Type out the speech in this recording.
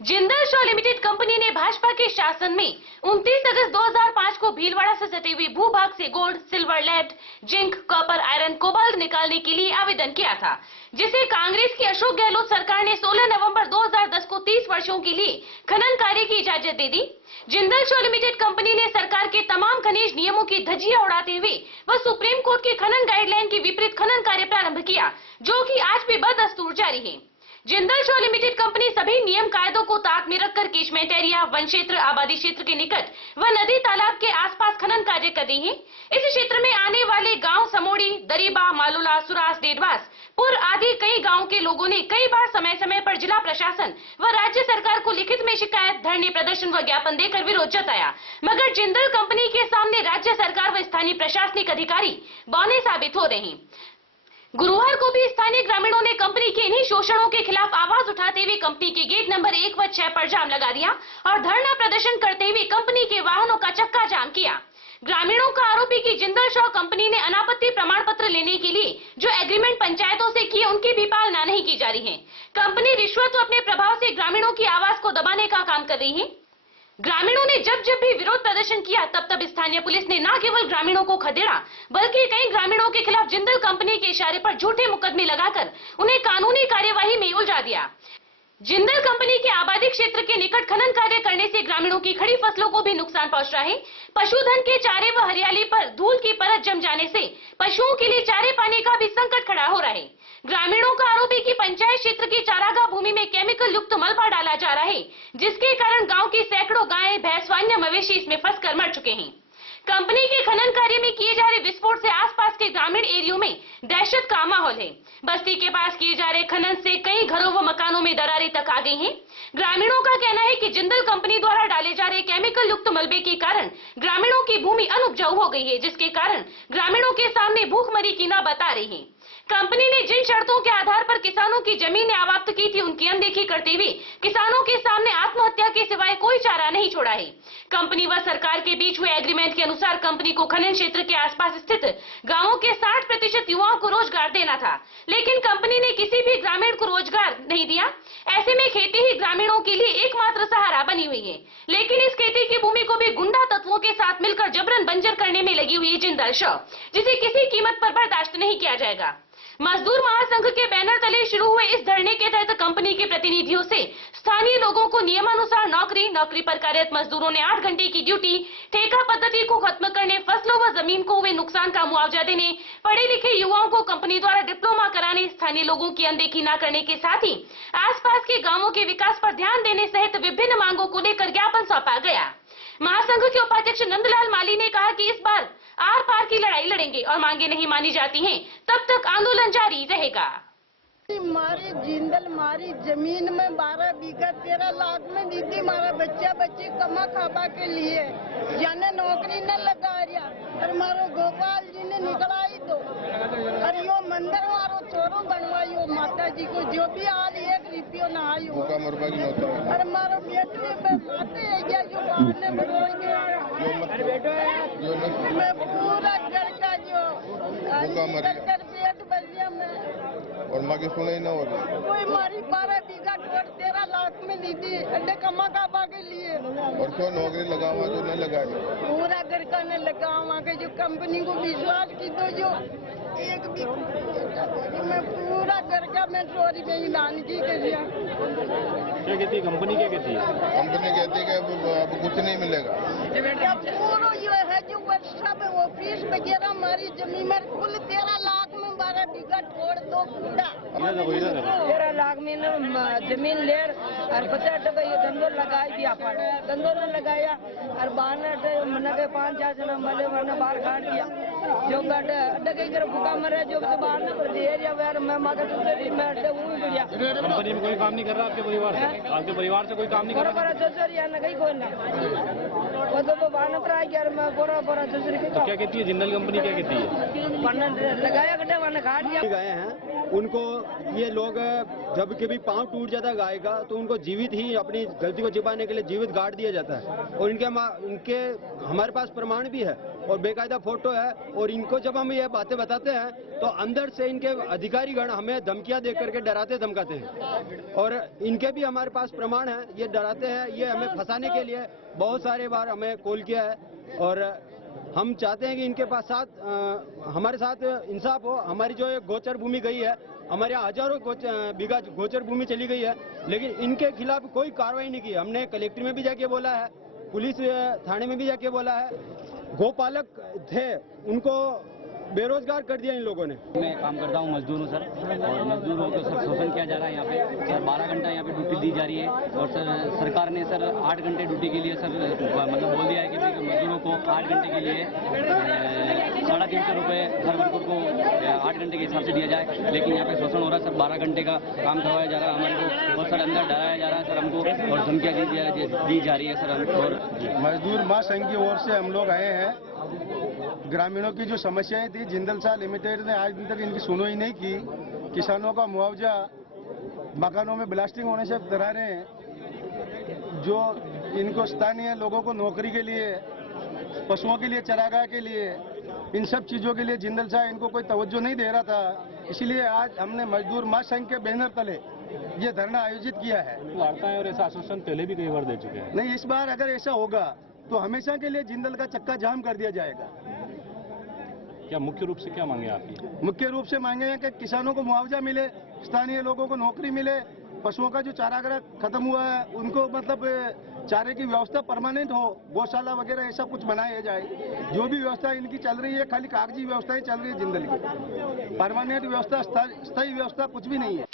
Jindal स्टॉ limited company ने भाजपा के शासन में 29 अगस्त 2005 को भीलवाड़ा से सटे हुए भूभाग से gold, silver, lead, zinc, copper, iron, cobalt निकालने के लिए आवेदन किया था, जिसे कांग्रेस की अशोक गहलोत सरकार ने 16 नवंबर 2010 को 30 वर्षों के लिए खनन कार्य की इजाजत दे दी। जिंदल स्टॉ लिमिटेड कंपनी ने सरकार के तमाम खनिज नियमों की धज्जियां उड़ाते हुए वह सुप्रीम कोर्ट के खनन गाइडलाइन के विपरीत खनन कार्य प्रारंभ किया, जो कि आज भी बदस्तूर जारी है। जिंदल स्टॉ लिमिटेड कंपनी सभी नियम कायदों को ताक में रखकर कैचमेंट एरिया, वन क्षेत्र, आबादी क्षेत्र के निकट व नदी तालाब के आसपास खनन कार्य कर रही है। इस क्षेत्र में आने वाले गांव समोड़ी, दरीबा, मालूला, सुरास, डेडवास, पुर आदि कई गांवों के लोगों ने कई बार समय समय पर जिला प्रशासन व राज्य सरकार को लिखित में शिकायत, धरने, प्रदर्शन व ज्ञापन देकर विरोध जताया, मगर जिंदल कंपनी के सामने राज्य सरकार व स्थानीय प्रशासनिक अधिकारी बौने साबित हो रहे हैं। गुरुवार को भी स्थानीय ग्रामीणों ने कंपनी के इन्हीं शोषणों के खिलाफ आवाज उठाते हुए कंपनी के गेट नंबर 1 व 6 पर जाम लगा दिया और धरना प्रदर्शन करते हुए कंपनी के वाहनों का चक्का जाम किया। ग्रामीणों का आरोप है कि जिंदल स्टॉ कंपनी ने अनापत्ति प्रमाण पत्र लेने के लिए जो एग्रीमेंट पंचायतों से किए, उनकी भी पालना नहीं की जा रही है। कंपनी रिश्वत व अपने प्रभाव से ग्रामीणों की आवाज को दबाने का काम कर रही है। ग्रामीणों ने जब जब भी विरोध प्रदर्शन किया, तब तब स्थानीय पुलिस ने न केवल ग्रामीणों को खदेड़ा, बल्कि कई ग्रामीणों के खिलाफ जिंदल कंपनी के इशारे पर झूठे मुकदमे लगाकर उन्हें कानूनी कार्यवाही में उलझा दिया। जिंदल कंपनी के आबादी क्षेत्र के निकट खनन कार्य करने से ग्रामीणों की खड़ी फसलों को भी नुकसान पहुंच रहा है। पशुधन के चारे व हरियाली पर धूल की परत जम जाने से पशुओं के लिए चारे पानी का भी संकट खड़ा हो रहा है। ग्रामीणों का आरोप है कि पंचायत क्षेत्र की चारागाह भूमि में केमिकल युक्त मलबा डाला जा रहा है, जिसके कारण गांव की सैकड़ों गायें, भैंस व अन्य मवेशी इसमें फंसकर मर चुके हैं। कंपनी के खनन कार्य में किए जा रहे विस्फोट से आसपास के ग्रामीण एरियो में दहशत का माहौल है। बस्ती के पास किए जा रहे खनन से कई घरों व मकानों में दरारें तक आ गई हैं। ग्रामीणों का कहना है कि जिंदल कंपनी द्वारा डाले जा रहे केमिकल युक्त मलबे के कारण ग्रामीणों की भूमि अनुपजाऊ हो गई है, जिसके कारण ग्रामीणों के सामने भूखमरी की नौबत आ रही है। कंपनी ने जिन शर्तों के आधार पर किसानों की जमीनें आवाप्त की थी, उनकी अनदेखी करते हुए किसानों के सामने आत्महत्या के सिवाय कोई चारा नहीं छोड़ा है। कंपनी व सरकार के बीच हुए एग्रीमेंट के अनुसार कंपनी को खनन क्षेत्र के आसपास स्थित गांवों के 60% युवाओं को रोजगार देना था, लेकिन कंपनी ने किसी भी ग्रामीण को रोजगार नहीं दिया। ऐसे में खेती ही ग्रामीणों के लिए एकमात्र सहारा बनी हुई है, लेकिन इस खेती की भूमि को भी गुंडा तत्वों के साथ मिलकर जबरन बंजर करने में लगी हुई है जिंदल स्टॉ, जिसे किसी कीमत पर बर्दाश्त नहीं किया जाएगा। मजदूर महासंघ के बैनर तले शुरू हुए इस धरने के तहत कंपनी के प्रतिनिधियों से स्थानीय लोगों को नियमानुसार नौकरी पर कार्यरत मजदूरों ने 8 घंटे की ड्यूटी, ठेका पद्धति को खत्म करने, फसलों व जमीन को हुए नुकसान का मुआवजा देने, पढ़े लिखे युवाओं को कंपनी द्वारा डिप्लोमा कराने, स्थानीय लोगों की अनदेखी न करने के साथ ही आसपास के गाँवों के विकास पर ध्यान देने सहित विभिन्न मांगों को लेकर ज्ञापन सौंपा गया। महासंघ के उपाध्यक्ष नंदलाल माली ने कहा कि इस बार आर पार की लड़ाई लड़ेंगे और मांगे नहीं मानी जाती हैं, तब तक आंदोलन जारी रहेगा। मारी जिंदल मारी जमीन में 12 बीघा 13 लाख में दीदी मारा बच्चा बच्ची कमा खाबा के लिए जाने नौकरी न लगा रिया और मारो गोपाल जी ने निकलाई तो और यो मंदिर मारो चोरों बनवायो माता जी को जो भी आल 1 रुपयो न आयो और मारो बेटे पे माते या जो बाहर ने बोल के मैं पूरा घर का जो कर पेट बलिया में और माँ की सुने ही ना हो रही। कोई मारी 12 बीघा 13 लाख में दी थी अड्डे कमा काबा के लिए और क्यों नौकरी लगावा जो न लगाई पूरा घर का न लगावा के जो कंपनी को विश्वास की तो जो एक भी मैं पूरा घर का मैं चोरी में दान की के लिया। क्या कहती है कंपनी? क्या कहती है कंपनी? कहती है कि अब कुछ नहीं मिलेगा। पूरा ये है जो वर्षा में ऑफिस वगैरह हमारी जमीन में कुल 13 लाख में 12 बीघा छोड़ दो पूरा 13 लाख में जमीन ले और 50% ये धंधो लगाई दिया धंधो ने लगाया और बाहर मन के 5-4 जना मले वरना बाहर काट दिया जो अड्डे कई कर भूखा मरे जो बाहर न एरिया वेर मैं माके दूसरी मैं अड्डे वो बढ़िया। कंपनी में कोई काम नहीं कर रहा आपके परिवार से? आपके परिवार से कोई काम नहीं कर रहा? बोरा दूसरी या न कहीं कोई ना वो तो बाहर पर आ गया मैं बोरा दूसरी। क्या कहती है जिंदल कंपनी? क्या कहती है? लगाया गड्ढे गए हैं उनको ये लोग जब कभी पांव टूट जाता है गाय का तो उनको जीवित ही अपनी गलती को छिपाने के लिए जीवित गाड़ दिया जाता है और इनके हमारे पास प्रमाण भी है और बेकायदा फोटो है और इनको जब हम ये बातें बताते हैं तो अंदर से इनके अधिकारीगण हमें धमकियां दे करके डराते धमकाते हैं और इनके भी हमारे पास प्रमाण है। ये डराते हैं, ये हमें फंसाने के लिए बहुत सारे बार हमें कॉल किया है और हम चाहते हैं कि इनके पास हमारे साथ इंसाफ हो। हमारी जो एक गोचर भूमि गई है, हमारे यहाँ हजारों बीघा गोचर भूमि चली गई है, लेकिन इनके खिलाफ कोई कार्रवाई नहीं की। हमने कलेक्टर में भी जाके बोला है, पुलिस थाने में भी जाके बोला है। गोपालक थे, उनको बेरोजगार कर दिया इन लोगों ने। मैं काम करता हूँ, मजदूर हूँ सर, और मजदूरों को सर शोषण किया जा रहा है यहाँ पे सर। 12 घंटा यहाँ पे ड्यूटी दी जा रही है और सर सरकार ने सर 8 घंटे ड्यूटी के लिए सर मतलब बोल दिया है कि मजदूरों को 8 घंटे के लिए 350 रुपये हर वर्कर को 8 घंटे के हिसाब से दिया जाए, लेकिन यहाँ पे शोषण हो रहा है सर। 12 घंटे का काम करवाया जा रहा है हमारे को और सर अंदर डराया जा रहा है सर हमको और धमकियाँ दी जा रही है सर हमको। और मजदूर महासंघ की ओर से हम लोग आए हैं। ग्रामीणों की जो समस्याएं थी, जिंदल साह लिमिटेड ने आज दिन तक इनकी सुनवाई नहीं की। किसानों का मुआवजा, मकानों में ब्लास्टिंग होने से दरारें, जो इनको स्थानीय लोगों को नौकरी के लिए, पशुओं के लिए, चरागाह के लिए, इन सब चीजों के लिए जिंदल साह इनको कोई तवज्जो नहीं दे रहा था। इसलिए आज हमने मजदूर महासंघ के बैनर तले ये धरना आयोजित किया है। वार्ताएं और ऐसा आश्वासन पहले भी कई बार दे चुके हैं। नहीं, इस बार अगर ऐसा होगा तो हमेशा के लिए जिंदल का चक्का जाम कर दिया जाएगा। क्या मुख्य रूप से क्या मांगे आपकी? मुख्य रूप से मांगे हैं कि किसानों को मुआवजा मिले, स्थानीय लोगों को नौकरी मिले, पशुओं का जो चारागाह खत्म हुआ है उनको मतलब चारे की व्यवस्था परमानेंट हो, गौशाला वगैरह ऐसा कुछ बनाया जाए। जो भी व्यवस्था इनकी चल रही है खाली कागजी व्यवस्थाएं चल रही है जिंदल की, परमानेंट व्यवस्था, स्थायी व्यवस्था कुछ भी नहीं है।